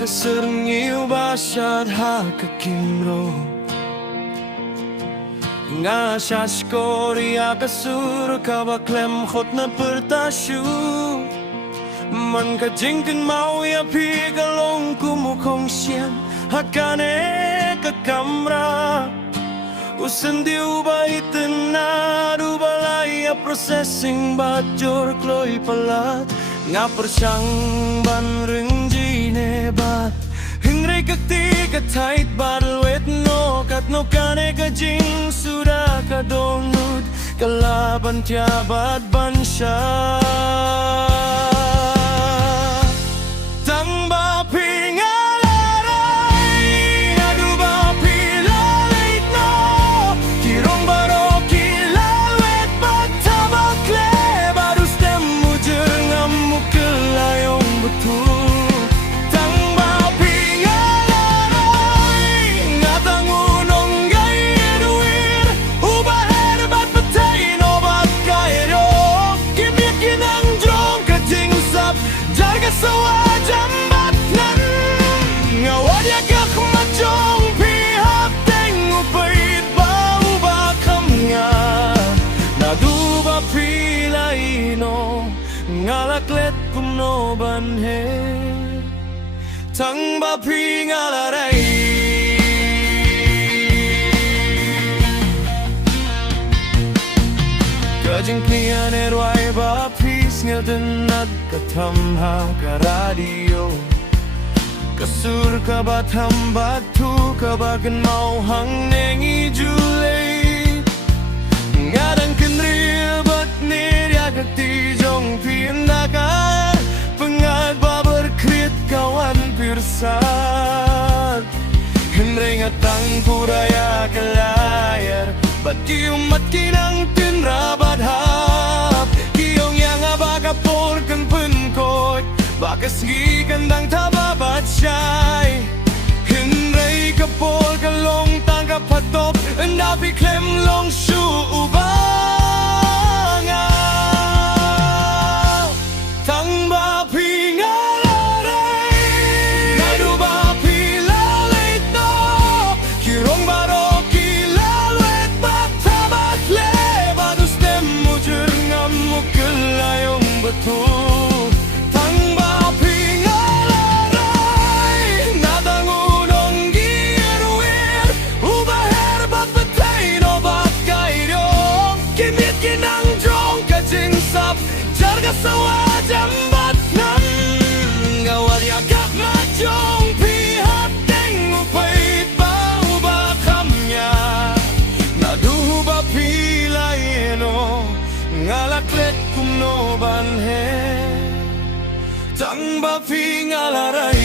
Kaserngiw basyad hakakimro Nga shashkori akasur kabaklem khot na pertashu Man ka jingkin mau ya pi kalong kumukong siyan Hakane ka kamra Usendiw ba itenad Ubalaya processing bajor kloy palat Nga persyang ban rinji nebat Hingray kakti katait barwet no Kat no kane ka jing sudah ka donut Kalaban tiabat bansya Tang ba pingalaray Adu ba pilalait no Kirong baro kilalwet Batabakle Barus dem mujur ngamu kelayong betul Tang ba pingalaray Ngatang unong gairuir Ubaher bat patay no bat kairo Kimik kinang jong kajing sap Jarga sawa jambat nan Ngawad yagak majong pihak Teng upait bau bakam nga Naduba pilay no Ngalaklet kumno banhe Tang ba pingalaray Kajing pian erway ba pis ngadenad katamha ka radio Kasur ka batam batu ka bagan mau hang nengi julay Ngadang kenril bat nirya kakti jong pian dagar Pengad ba berkrit kawan pirsat Henry ngatang puraya kelayar Bati umat kinang tinrabat hap Kiyong yang abagapor kang penkot Bakas gi kandang tababat syay Hinray kapol kalong tangkap hatop Napi klem long shu ubanga Tang ba pingalaray Nadu ba pilalait no Kirong baro kilalwet Batabakle Badus dem mujur ngamu kelayong betul Tang ba pingalaray Natang unong giruir Ubaher bat patay no bat kairong Kimit kinang jong kajing sap Jarga sawa jambat nan Ngawad yagak majong pihak Teng upait bau bakam nya Naduh ba pilay no Ngalaklet kumno banhe Tang ba pingalaray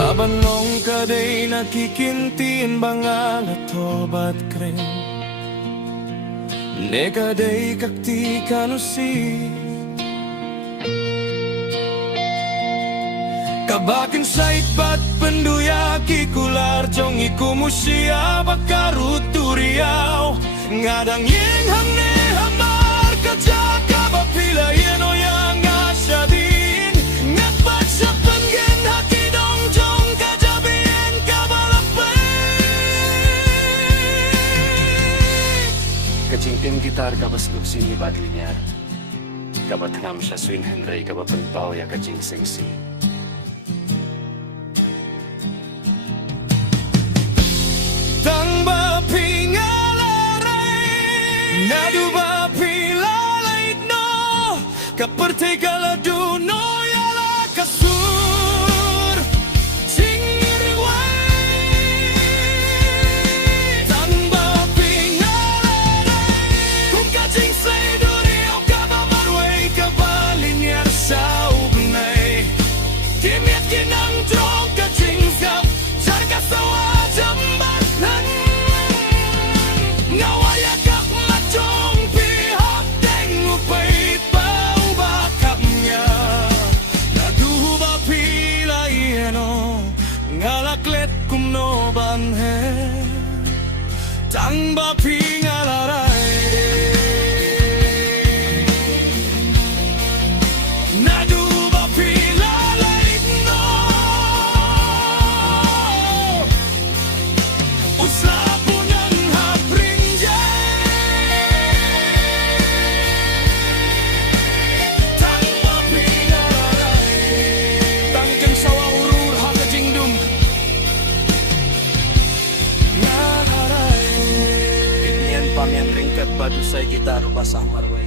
Laban long kaday nakikintin bangal at tobat kren Nekaday kakti kanusi Kabakin sait bat penduya kikular Jong ikumusia bakarut turiaw Ngadang yeng hamne hamar kajaka bapila yeno yang asyadin Ngapat sa panggen hakidong jong kajabien kabalapay Kacingtin gitar kabaslug sini badlinyar Kabatnam siya suin Henry kabapanpaw ya kacing sengsi Tang ba pingalaray Nadu ba pilalait no Kaperti kaladu no yala kasur Singiriway Tang ba pingalaray Kung kajing slayduri o kababarway Kabalinyar sa ubnay Kimit kinang drog kajing zap Jarga sawa jambat nan Ngawaya kak majong pihak Teng upait bau bakap ngalaklet kumno banhe tang ba pingalaray nadu ba pilalay no usapo niyang hapring tang ba pingalaray tang jeng sawa urur hakajingdum Pamyan ringkat badusay gitar basah marway